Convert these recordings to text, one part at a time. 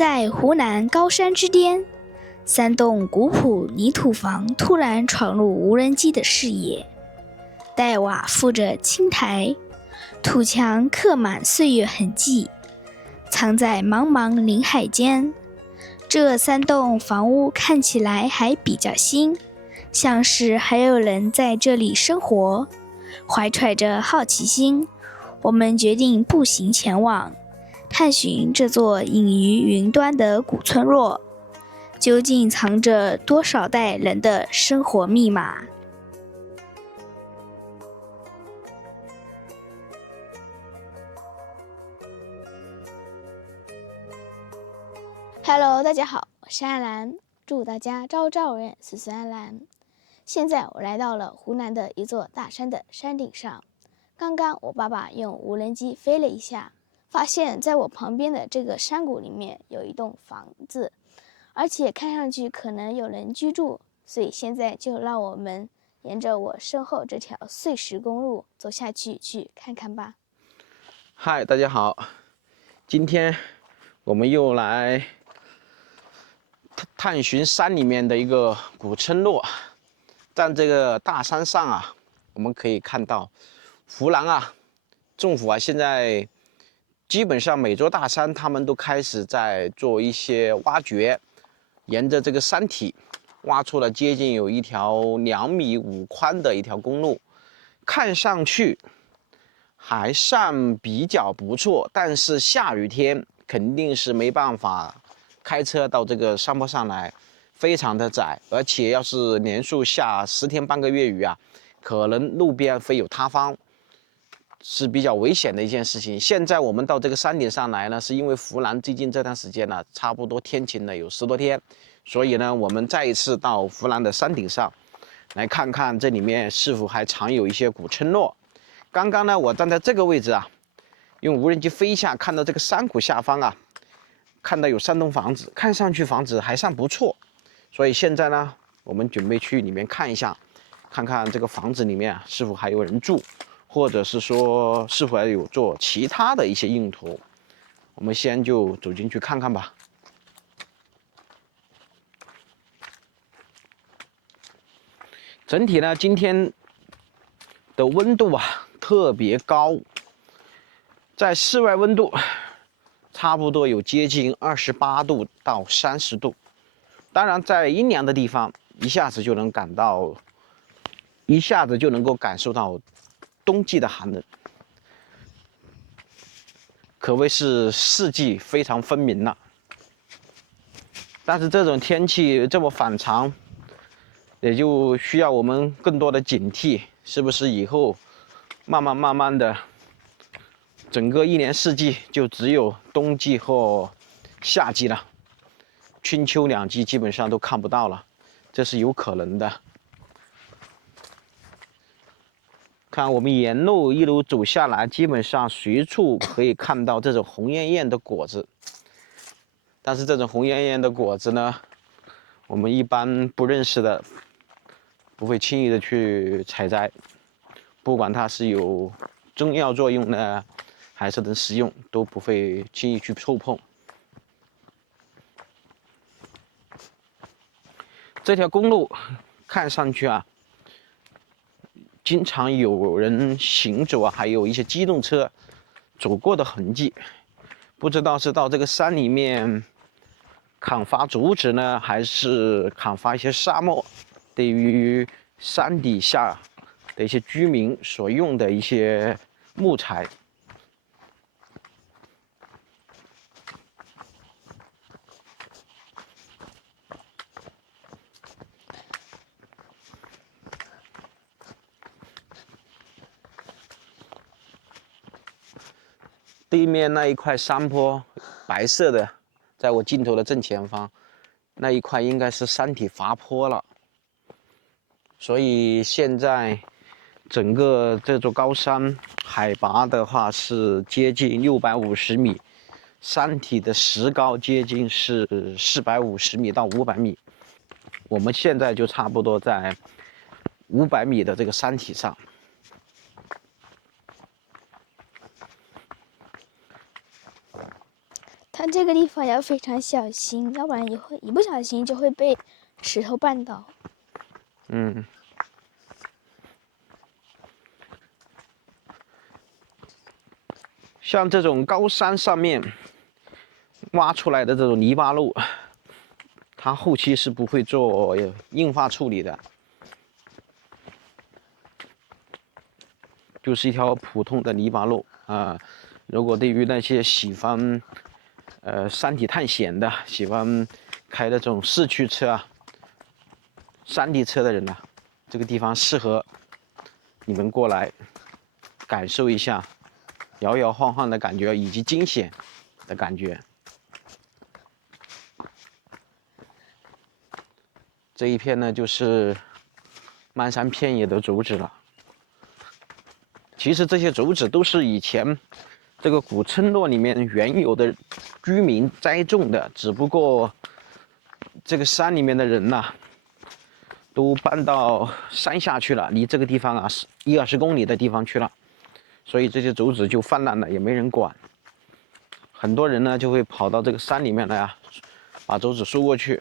在湖南高山之巅，3栋古朴泥土房突然闯入无人机的视野，黛瓦覆着青苔，土墙刻满岁月痕迹，藏在茫茫林海间。这3栋房屋看起来还比较新，像是还有人在这里生活。怀揣着好奇心，我们决定步行前往，探寻这座隐于云端的古村落，究竟藏着多少代人的生活密码。Hello， 大家好，我是安兰，祝大家朝朝人，岁岁安兰。现在我来到了湖南的一座大山的山顶上。刚刚我爸爸用无人机飞了一下，发现在我旁边的这个山谷里面有一栋房子，而且看上去可能有人居住，所以现在就让我们沿着我身后这条碎石公路走下去看看吧。嗨，大家好，今天我们又来探寻山里面的一个古村落。在这个大山上啊，我们可以看到湖南啊政府啊现在基本上每座大山他们都开始在做一些挖掘，沿着这个山体挖出了接近有一条2.5米宽的一条公路，看上去还算比较不错，但是下雨天肯定是没办法开车到这个山坡上来，非常的窄，而且要是连续下10天半个月雨啊，可能路边会有塌方，是比较危险的一件事情。现在我们到这个山顶上来呢，是因为湖南最近这段时间呢，差不多天晴了有10多天，所以呢，我们再一次到湖南的山顶上来看看这里面是否还藏有一些古村落。刚刚呢，我站在这个位置啊，用无人机飞一下，看到这个山谷下方啊，看到有3栋房子，看上去房子还算不错。所以现在呢，我们准备去里面看一下，看看这个房子里面啊是否还有人住，或者是说是否还有做其他的一些用途。我们先就走进去看看吧。整体呢，今天的温度啊特别高，在室外温度差不多有接近28度到30度。当然，在阴凉的地方，一下子就能够感受到冬季的寒冷，可谓是四季非常分明了。但是这种天气这么反常，也就需要我们更多的警惕，是不是以后慢慢的，整个1年4季就只有冬季或夏季了，春秋2季基本上都看不到了，这是有可能的。看我们沿路一路走下来，基本上随处可以看到这种红艳艳的果子，但是这种红艳艳的果子呢，我们一般不认识的不会轻易的去采摘，不管它是有中药作用呢，还是能食用，都不会轻易去触碰。这条公路看上去啊，经常有人行走啊，还有一些机动车走过的痕迹，不知道是到这个山里面砍伐竹子呢，还是砍伐一些沙漠对于山底下的一些居民所用的一些木材。对面那一块山坡，白色的，在我镜头的正前方，那一块应该是山体滑坡了。所以现在整个这座高山海拔的话是接近650米，山体的石膏接近是450米到500米。我们现在就差不多在500米的这个山体上。它这个地方要非常小心，要不然一不小心就会被石头绊倒。像这种高山上面挖出来的这种泥巴路，它后期是不会做硬化处理的，就是一条普通的泥巴路啊。如果对于那些喜欢山体探险的，喜欢开那种市区车啊、山地车的人呢，这个地方适合你们过来感受一下摇摇晃晃的感觉以及惊险的感觉。这一片呢，就是漫山遍野的竹子了。其实这些竹子都是以前这个古村落里面原有的居民栽种的，只不过这个山里面的人呐，都搬到山下去了，离这个地方啊10-20公里的地方去了，所以这些竹子就泛滥了，也没人管。很多人呢就会跑到这个山里面来啊，把竹子收过去，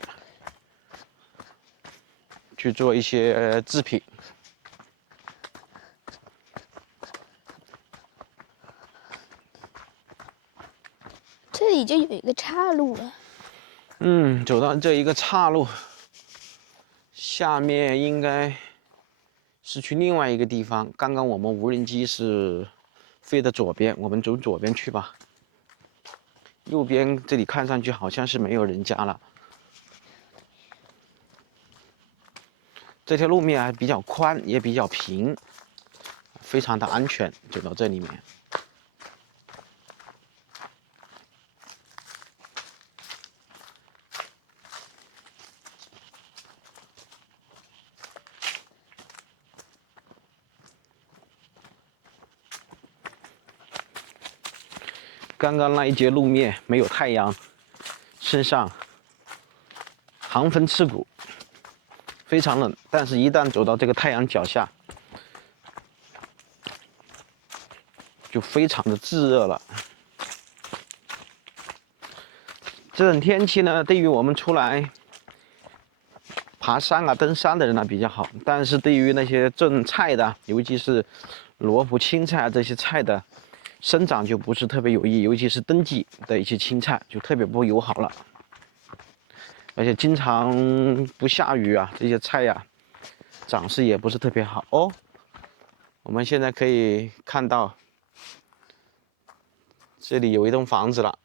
去做一些制品。这里就有一个岔路了。走到这一个岔路，下面应该是去另外一个地方。刚刚我们无人机是飞的左边，我们走左边去吧。右边这里看上去好像是没有人家了。这条路面还比较宽，也比较平，非常的安全，走到这里面。刚刚那一截路面没有太阳，身上寒风刺骨，非常冷。但是，一旦走到这个太阳脚下，就非常的炙热了。这种天气呢，对于我们出来爬山啊、登山的人呢比较好，但是对于那些种菜的，尤其是萝卜、青菜啊这些菜的，生长就不是特别有益，尤其是冬季的一些青菜就特别不友好了。而且经常不下雨啊，这些菜呀，长势也不是特别好哦。我们现在可以看到，这里有一栋房子了。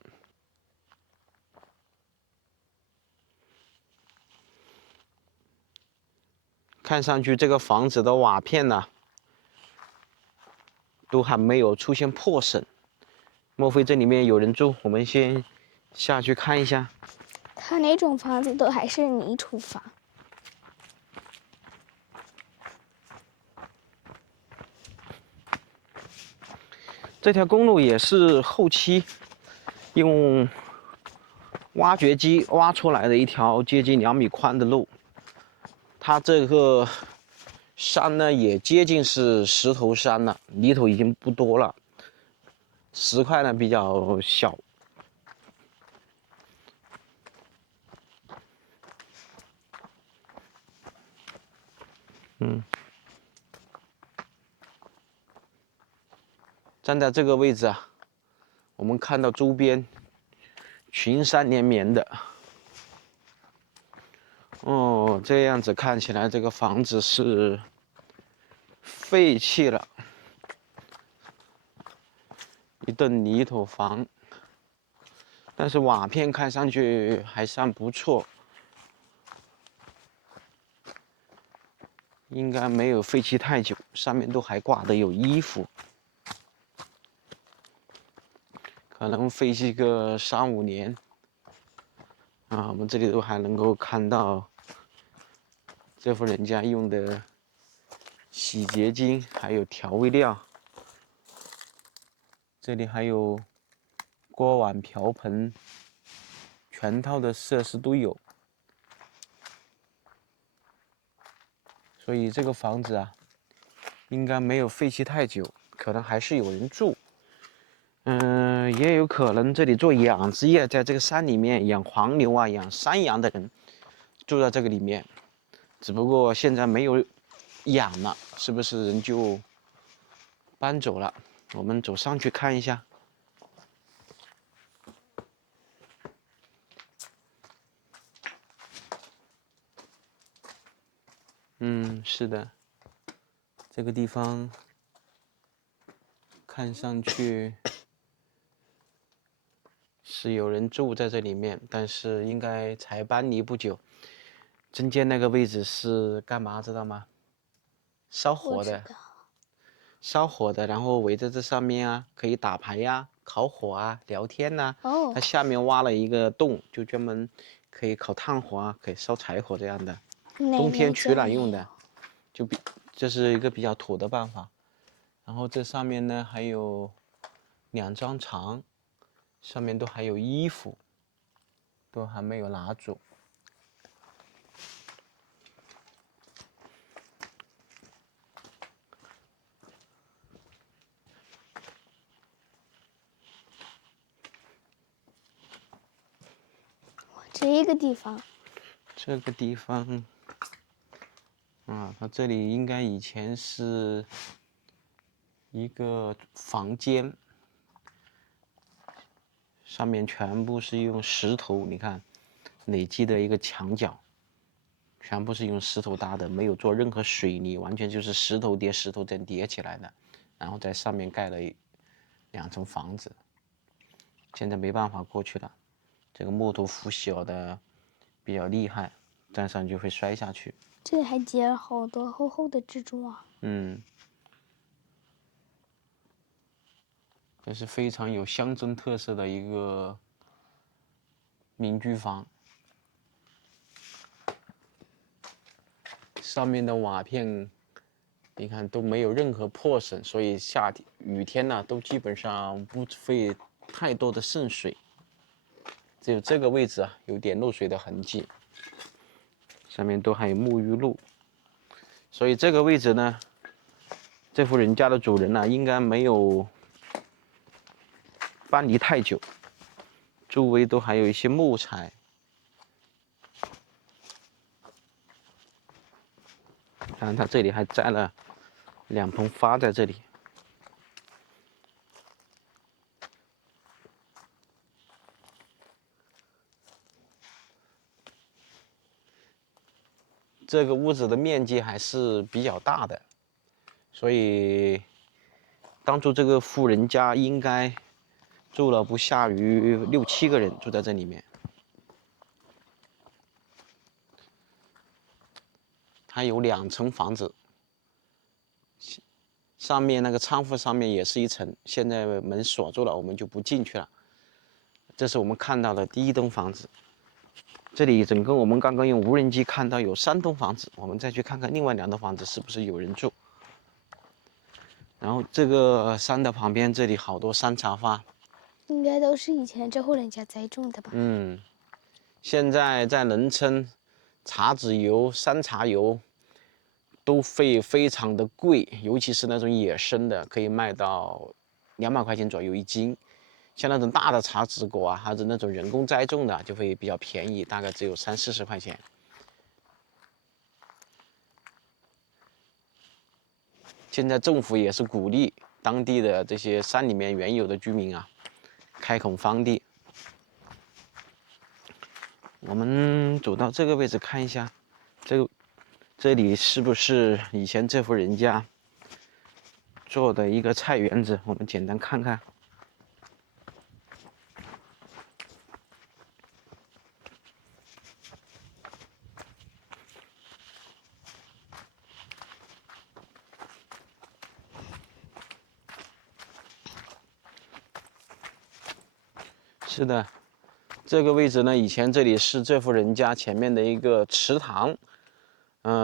看上去这个房子的瓦片呢，都还没有出现破损。莫非这里面有人住？我们先下去看一下。它哪种房子都还是泥土房。这条公路也是后期用挖掘机挖出来的一条接近2米宽的路。它这个山呢，也接近是石头山了，泥土已经不多了，石块呢比较小。站在这个位置啊，我们看到周边群山连绵的。哦，这样子看起来，这个房子是废弃了，一栋泥土房，但是瓦片看上去还算不错，应该没有废弃太久，上面都还挂的有衣服，可能废弃个3-5年。啊，我们这里都还能够看到这户人家用的洗洁精，还有调味料。这里还有锅碗瓢盆，全套的设施都有。所以这个房子啊，应该没有废弃太久，可能还是有人住。也有可能这里做养殖业，在这个山里面养黄牛啊、养山羊的人住在这个里面，只不过现在没有养了，是不是人就搬走了？我们走上去看一下。是的，这个地方看上去是有人住在这里面，但是应该才搬离不久。中间那个位置是干嘛知道吗？烧火的，烧火的，然后围着这上面啊，可以打牌呀、烤火啊、聊天呐、它下面挖了一个洞，就专门可以烤炭火啊，可以烧柴火这样的。冬天取暖用的，这是一个比较土的办法。然后这上面呢还有2张床，上面都还有衣服，都还没有拿走。这个地方，它这里应该以前是一个房间，上面全部是用石头，你看累积的一个墙角，全部是用石头搭的，没有做任何水泥，完全就是石头叠石头这样叠起来的，然后在上面盖了2层房子。现在没办法过去了，这个木头腐朽的比较厉害，站上就会摔下去。这里还结了好多厚厚的蜘蛛网。这是非常有乡村特色的一个民居房，上面的瓦片，你看都没有任何破损，所以雨天呢都基本上不会太多的渗水，只有这个位置啊有点漏水的痕迹，上面都还有沐浴露，所以这个位置呢，这户人家的主人呢应该没有搬离太久，周围都还有一些木材。看它这里还栽了2盆花在这里。这个屋子的面积还是比较大的，所以当初这个户人家应该住了不下于6、7个人住在这里面。它有2层房子，上面那个仓库上面也是1层，现在门锁住了，我们就不进去了。这是我们看到的第1栋房子。这里整个我们刚刚用无人机看到有3栋房子，我们再去看看另外2栋房子是不是有人住。然后这个山的旁边，这里好多山茶花，应该都是以前这户人家栽种的吧？现在在农村，茶籽油、山茶油都会非常的贵，尤其是那种野生的，可以卖到200块钱左右1斤。像那种大的茶籽果啊，还是那种人工栽种的，就会比较便宜，大概只有30、40块钱。现在政府也是鼓励当地的这些山里面原有的居民啊，开垦荒地。我们走到这个位置看一下，这里是不是以前这户人家做的一个菜园子？我们简单看看。是的，这个位置呢，以前这里是这户人家前面的一个池塘，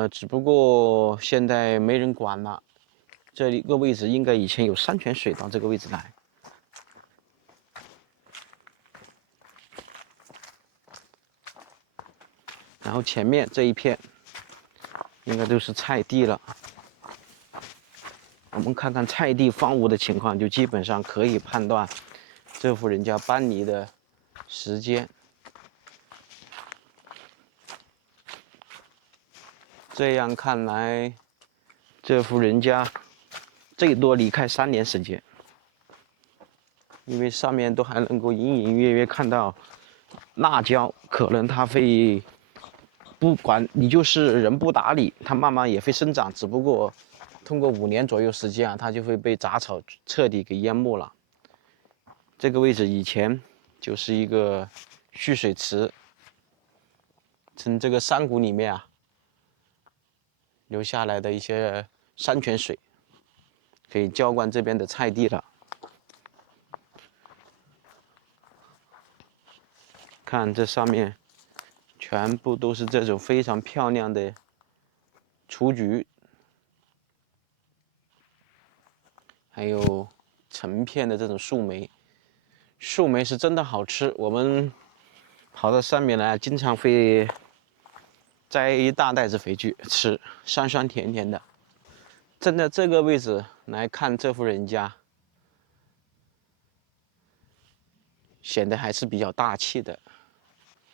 只不过现在没人管了。这一个位置应该以前有山泉水到这个位置来。然后前面这一片应该都是菜地了。我们看看菜地荒芜的情况，就基本上可以判断这户人家搬离的时间。这样看来，这户人家最多离开3年时间，因为上面都还能够隐隐约约看到辣椒，可能它会不管你就是人不打理，它慢慢也会生长，只不过通过5年左右时间啊，它就会被杂草彻底给淹没了。这个位置以前就是一个蓄水池，从这个山谷里面啊流下来的一些山泉水，可以浇灌这边的菜地了。看这上面，全部都是这种非常漂亮的雏菊，还有成片的这种树莓。树莓是真的好吃，我们跑到山里来，经常会摘一大袋子回去吃，酸酸甜甜的。站在这个位置来看这户人家，显得还是比较大气的。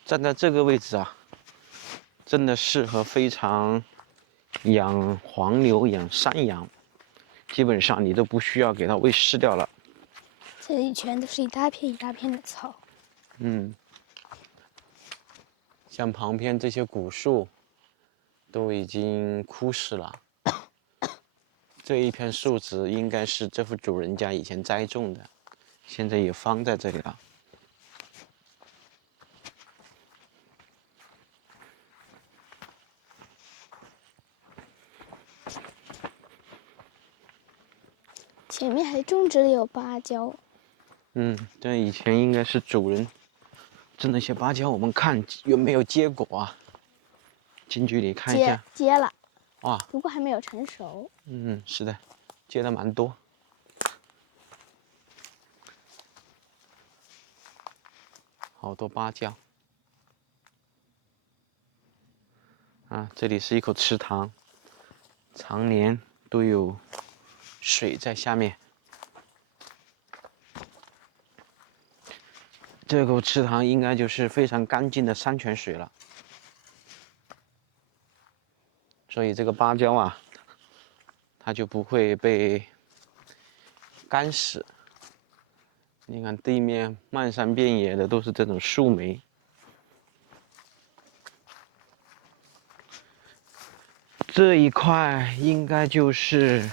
站在这个位置啊，真的适合非常养黄牛、养山羊，基本上你都不需要给它喂饲料了。这里全都是一大片一大片的草。像旁边这些古树都已经枯死了。这一片树枝应该是这户主人家以前栽种的，现在也放在这里了。前面还种植了有芭蕉。这以前应该是主人种那些芭蕉，我们看有没有结果啊？近距离看一下。结了。哇，不过还没有成熟。是的，结的蛮多。好多芭蕉。啊，这里是一口池塘，常年都有水在下面。这口池塘应该就是非常干净的山泉水了，所以这个芭蕉啊，它就不会被干死。你看地面漫山遍野的都是这种树莓。这一块应该就是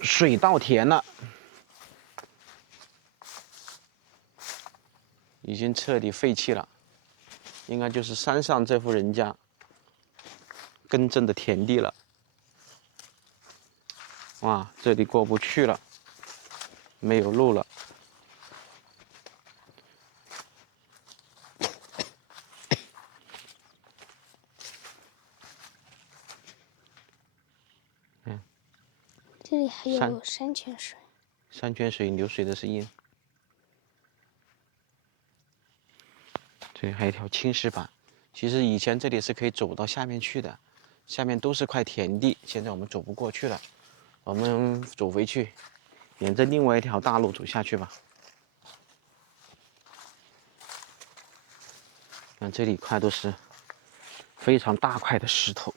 水稻田了，已经彻底废弃了，应该就是山上这户人家耕种的田地了。哇，这里过不去了，没有路了。这里还有山泉水。山泉水流水的声音。这里还有一条青石板，其实以前这里是可以走到下面去的，下面都是块田地，现在我们走不过去了，我们走回去，沿着另外一条大路走下去吧。看这里一块都是非常大块的石头。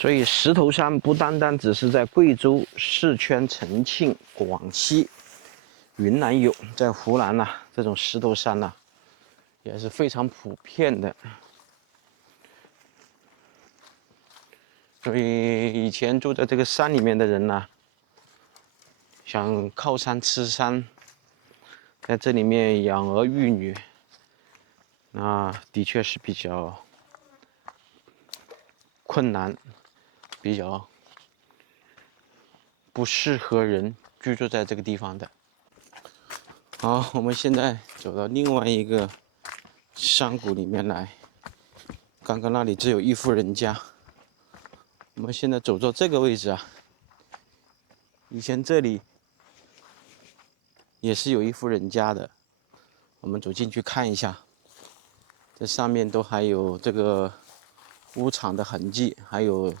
所以石头山不单单只是在贵州、四川、重庆、广西、云南有，在湖南呐，这种石头山呐，也是非常普遍的。所以以前住在这个山里面的人呐，想靠山吃山，在这里面养儿育女，那的确是比较困难，比较不适合人居住在这个地方的。好，我们现在走到另外一个山谷里面来。刚刚那里只有一户人家，我们现在走到这个位置啊，以前这里也是有一户人家的。我们走进去看一下，这上面都还有这个屋场的痕迹，还有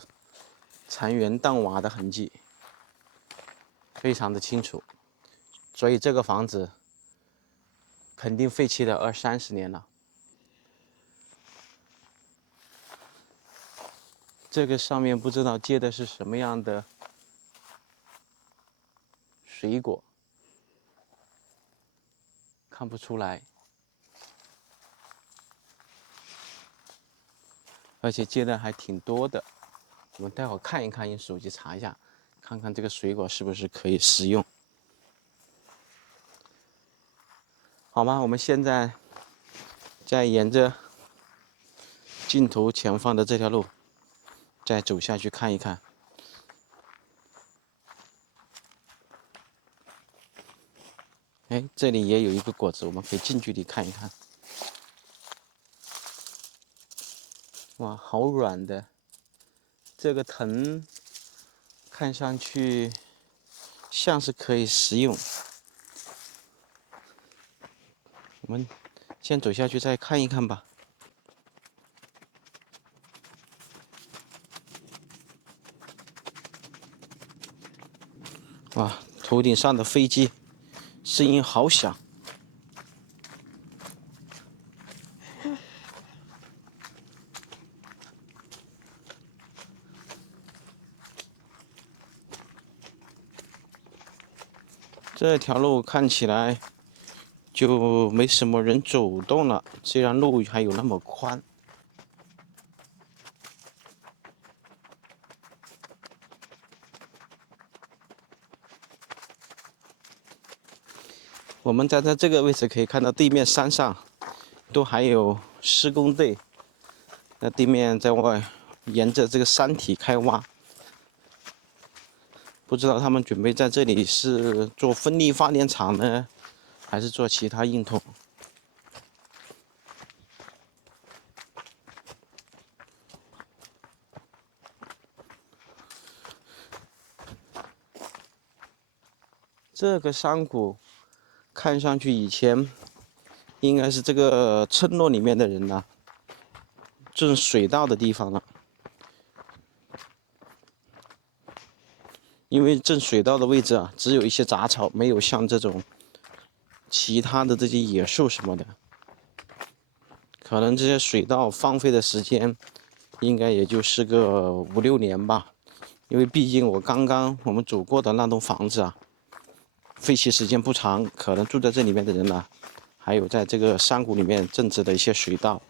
残垣断瓦的痕迹，非常的清楚。所以这个房子肯定废弃了20-30年了。这个上面不知道结的是什么样的水果，看不出来。而且结的还挺多的，我们待会儿看一看，用手机查一下，看看这个水果是不是可以食用。好吗？我们现在再沿着镜头前方的这条路再走下去看一看。哎，这里也有一个果子，我们可以近距离看一看。哇，好软的，这个藤看上去像是可以食用。我们先走下去再看一看吧。哇，头顶上的飞机声音好响。这条路看起来就没什么人走动了，虽然路还有那么宽。我们站在这个位置可以看到对面山上都还有施工队，那地面在外沿着这个山体开挖，不知道他们准备在这里是做风力发电厂呢，还是做其他用途。这个山谷看上去以前应该是这个村落里面的人呐，种水稻的地方了。因为种水稻的位置啊，只有一些杂草，没有像这种其他的这些野树什么的。可能这些水稻荒废的时间，应该也就是个5-6年吧。因为毕竟我们走过的那栋房子啊，废弃时间不长，可能住在这里面的人呢，还有在这个山谷里面种植的一些水稻。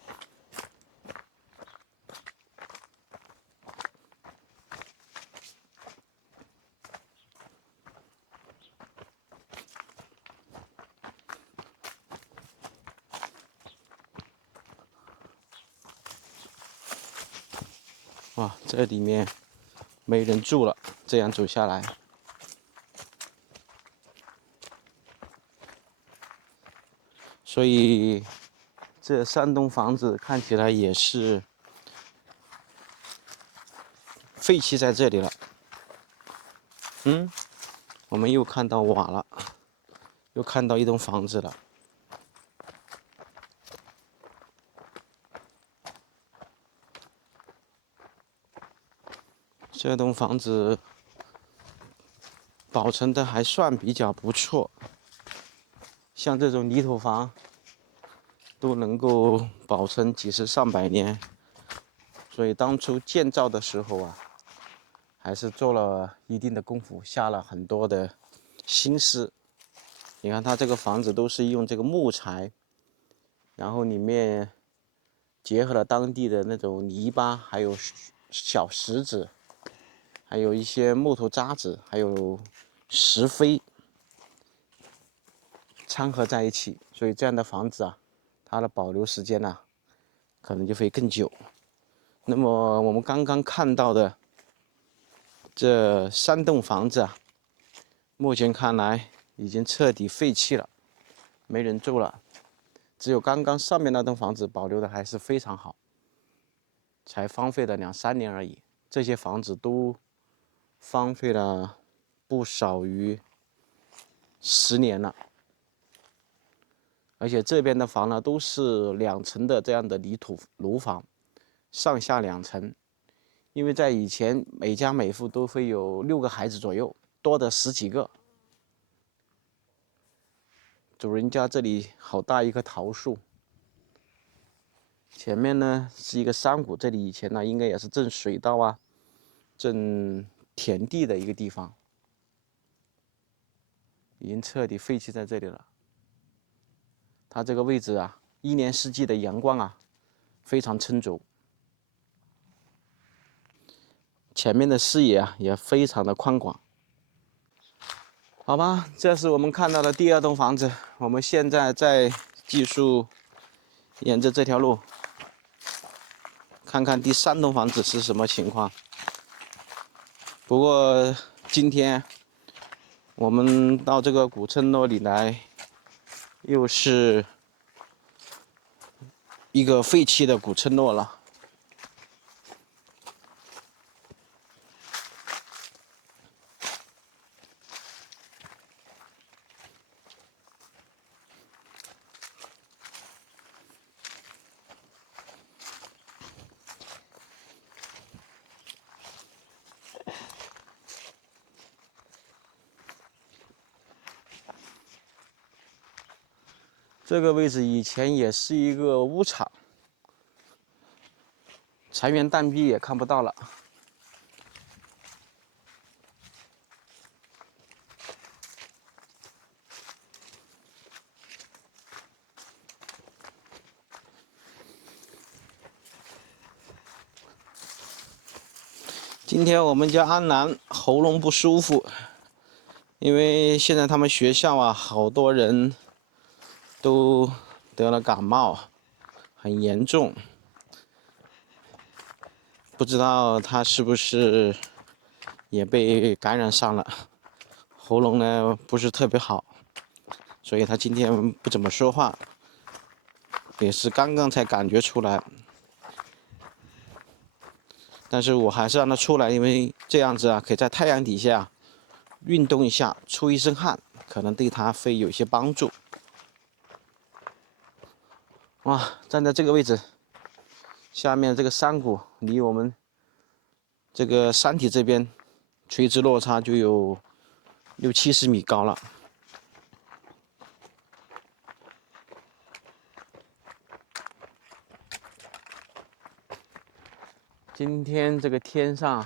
哇，这里面没人住了，这样走下来。所以这3栋房子看起来也是废弃在这里了。我们又看到瓦了，又看到一栋房子了。这栋房子保存的还算比较不错，像这种泥土房都能够保存几十上百年，所以当初建造的时候啊，还是做了一定的功夫，下了很多的心思。你看它这个房子都是用这个木材，然后里面结合了当地的那种泥巴，还有小石子，还有一些木头渣子，还有石灰掺合在一起，所以这样的房子啊，它的保留时间呢，可能就会更久。那么我们刚刚看到的这3栋房子啊，目前看来已经彻底废弃了，没人住了。只有刚刚上面那栋房子保留的还是非常好，才荒废了2-3年而已。这些房子都荒废了不少于10年了。而且这边的房呢，都是2层的这样的泥土楼房，上下2层。因为在以前每家每户都会有6个孩子左右，多的10几个。主人家这里好大一棵桃树，前面呢是一个山谷，这里以前呢应该也是种水稻啊、种田地的一个地方，已经彻底废弃在这里了。它这个位置啊，一年四季的阳光啊非常充足，前面的视野啊也非常的宽广。好吧，这是我们看到的第2栋房子。我们现在再继续沿着这条路，看看第3栋房子是什么情况。不过今天我们到这个古村落里来，又是一个废弃的古村落了。这个位置以前也是一个屋场，残垣断壁也看不到了。今天我们家安南喉咙不舒服，因为现在他们学校啊，好多人都得了感冒，很严重。不知道他是不是也被感染上了，喉咙呢不是特别好，所以他今天不怎么说话，也是刚刚才感觉出来。但是我还是让他出来，因为这样子啊，可以在太阳底下运动一下，出一身汗，可能对他会有一些帮助。哇，站在这个位置，下面这个山谷离我们这个山体这边垂直落差就有60-70米高了。今天这个天上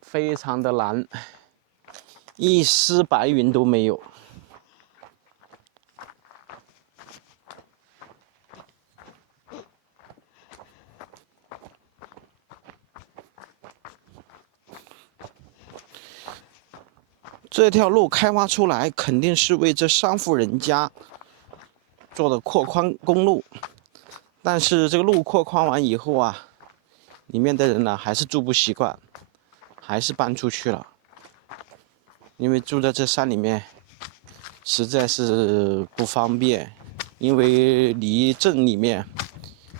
非常的蓝，一丝白云都没有。这条路开挖出来，肯定是为这3户人家做的扩宽公路，但是这个路扩宽完以后啊，里面的人呢还是住不习惯，还是搬出去了。因为住在这山里面实在是不方便，因为离镇里面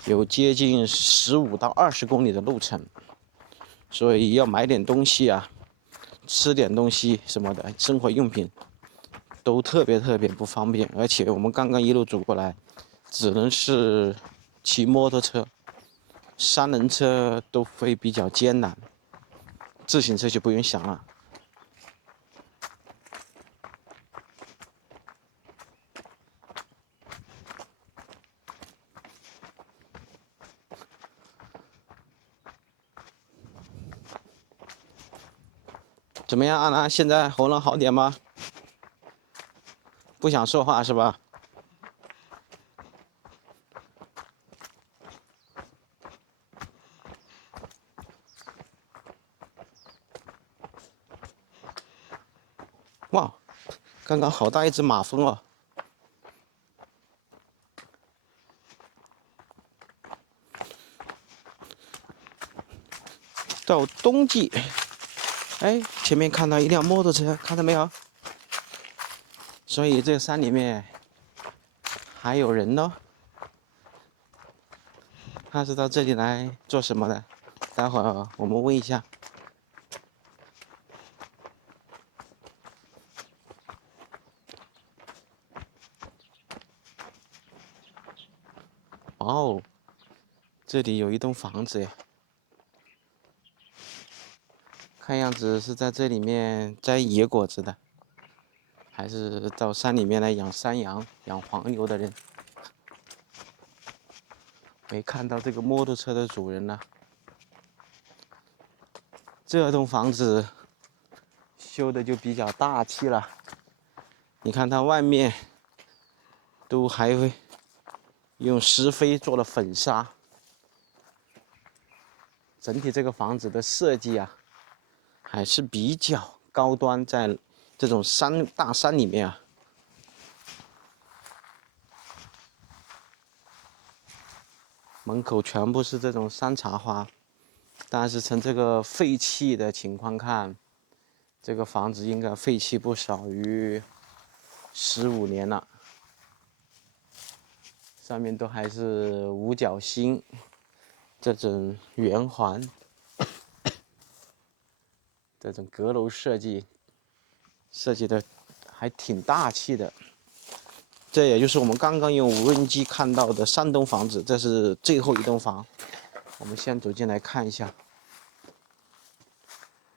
有接近15到20公里的路程，所以要买点东西啊，吃点东西什么的，生活用品都特别不方便。而且我们刚刚一路走过来，只能是骑摩托车，3轮车都会比较艰难，自行车就不用想了。怎么样，安南？现在喉咙好点吗？不想说话是吧？哇，刚刚好大一只马蜂哦！到冬季，哎，前面看到一辆摩托车，看到没有？所以这个山里面还有人呢。他是到这里来做什么的？待会儿我们问一下。哦，这里有一栋房子哎，看样子是在这里面摘野果子的，还是到山里面来养山羊、养黄牛的人。没看到这个摩托车的主人呢。这栋房子修的就比较大气了，你看它外面都还会用石灰做了粉砂，整体这个房子的设计啊，还是比较高端，在这种大山里面啊。门口全部是这种山茶花，但是从这个废弃的情况看，这个房子应该废弃不少于15年了。上面都还是五角星这种圆环，这种阁楼设计的还挺大气的。这也就是我们刚刚用无人机看到的3栋房子，这是最后一栋房。我们先走进来看一下。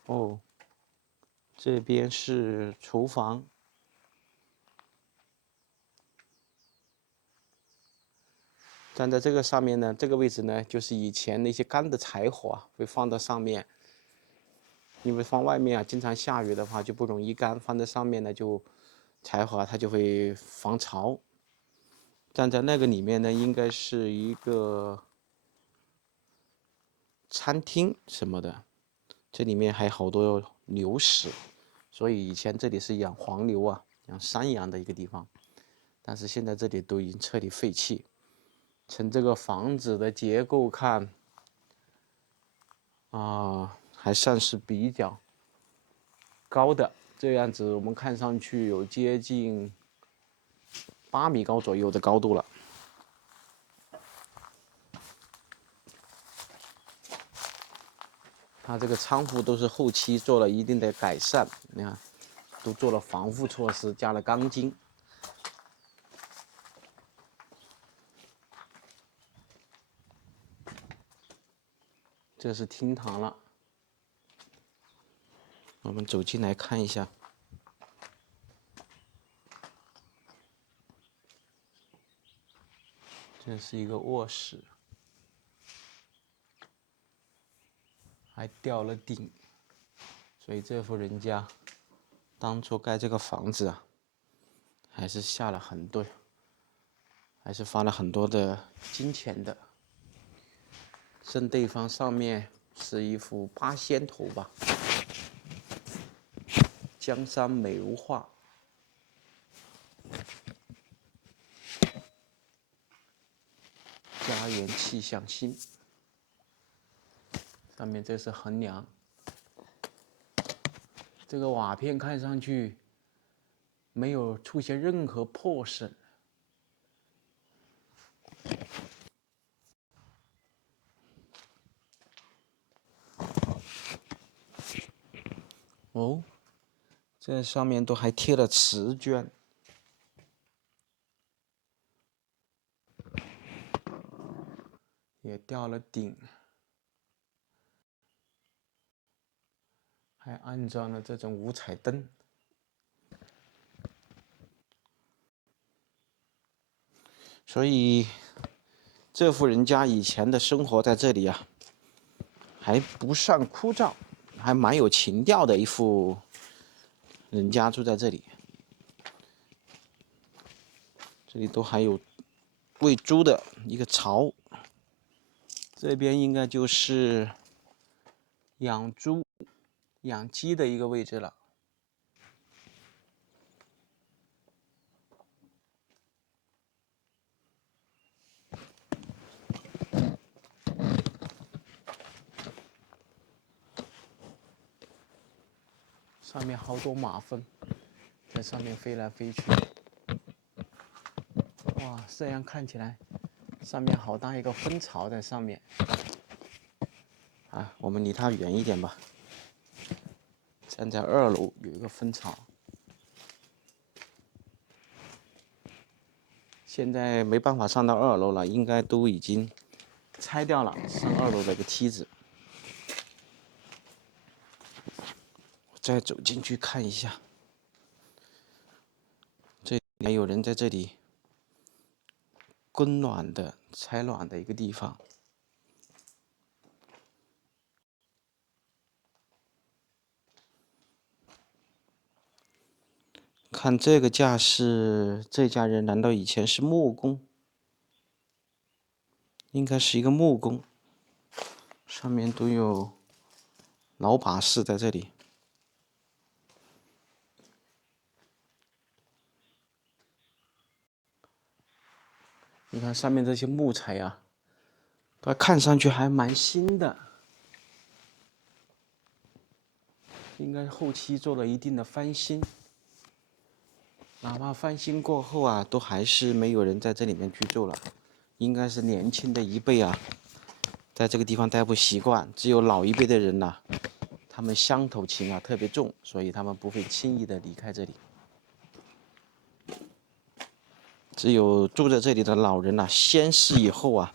哦，这边是厨房。站在这个上面呢，这个位置呢，就是以前那些干的柴火啊，会放到上面。因为放外面啊，经常下雨的话就不容易干，放在上面呢，就柴火它就会防潮。站在那个里面呢，应该是一个餐厅什么的，这里面还好多牛屎，所以以前这里是养黄牛啊、养山羊的一个地方，但是现在这里都已经彻底废弃。从这个房子的结构看，还算是比较高的，这样子我们看上去有接近8米高左右的高度了。它这个窗户都是后期做了一定的改善，你看，都做了防护措施，加了钢筋。这是厅堂了，我们走进来看一下。这是一个卧室，还吊了顶，所以这户人家当初盖这个房子啊，还是花了很多的金钱的。正对方上面是一幅八仙头吧，江山美如画。家园气象新。上面这是横梁，这个瓦片看上去没有出现任何破损。哦，这上面都还贴了瓷砖，也吊了顶，还安装了这种五彩灯。所以这户人家以前的生活在这里啊，还不算枯燥，还蛮有情调的一户人家住在这里。这里都还有喂猪的一个槽，这边应该就是养猪、养鸡的一个位置了。上面好多马蜂在上面飞来飞去。哇，这样看起来，上面好大一个蜂巢在上面。我们离它远一点吧。站在2楼有一个蜂巢，现在没办法上到2楼了，应该都已经拆掉了上2楼的一个梯子。我再走进去看一下，这还有人在这里供暖的、采暖的一个地方。看这个架势，这家人难道以前是木工？应该是一个木工，上面都有老把式在这里。你看上面这些木材啊，它看上去还蛮新的，应该后期做了一定的翻新。哪怕翻新过后啊，都还是没有人在这里面居住了，应该是年轻的一辈啊，在这个地方待不习惯，只有老一辈的人呐，他们乡头情啊特别重，所以他们不会轻易的离开这里。只有住在这里的老人呐，仙逝以后啊，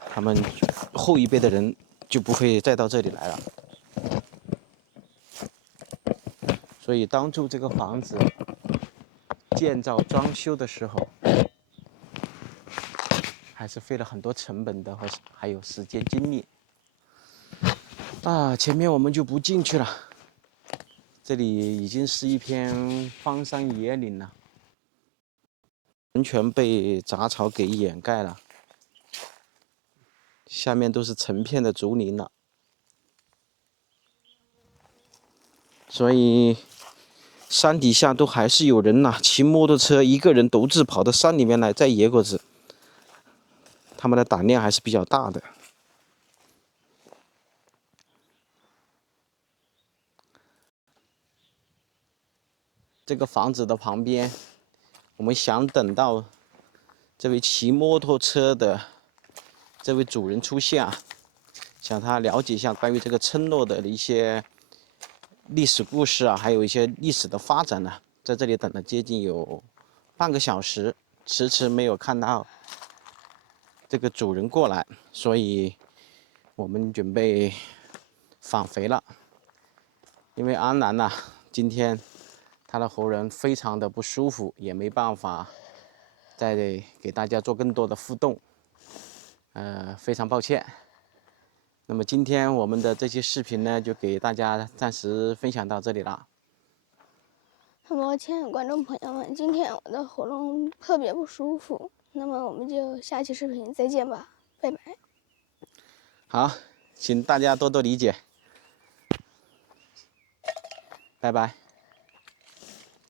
他们后一辈的人就不会再到这里来了。所以当初这个房子建造装修的时候，还是费了很多成本的，还有时间精力。前面我们就不进去了，这里已经是一片荒山野岭了，完全被杂草给掩盖了，下面都是成片的竹林了。所以山底下都还是有人呐，骑摩托车一个人独自跑到山里面来摘野果子，他们的胆量还是比较大的。这个房子的旁边，我们想等到这位骑摩托车的这位主人出现啊，想他了解一下关于这个村落的一些历史故事啊，还有一些历史的发展呢，在这里等了接近有半个小时，迟迟没有看到这个主人过来，所以我们准备返回了。因为安南呐，今天他的喉咙非常的不舒服，也没办法再给大家做更多的互动，非常抱歉。那么今天我们的这些视频呢，就给大家暂时分享到这里了。很抱歉，观众朋友们，今天我的喉咙特别不舒服。那么我们就下期视频再见吧，拜拜。好，请大家多多理解，拜拜。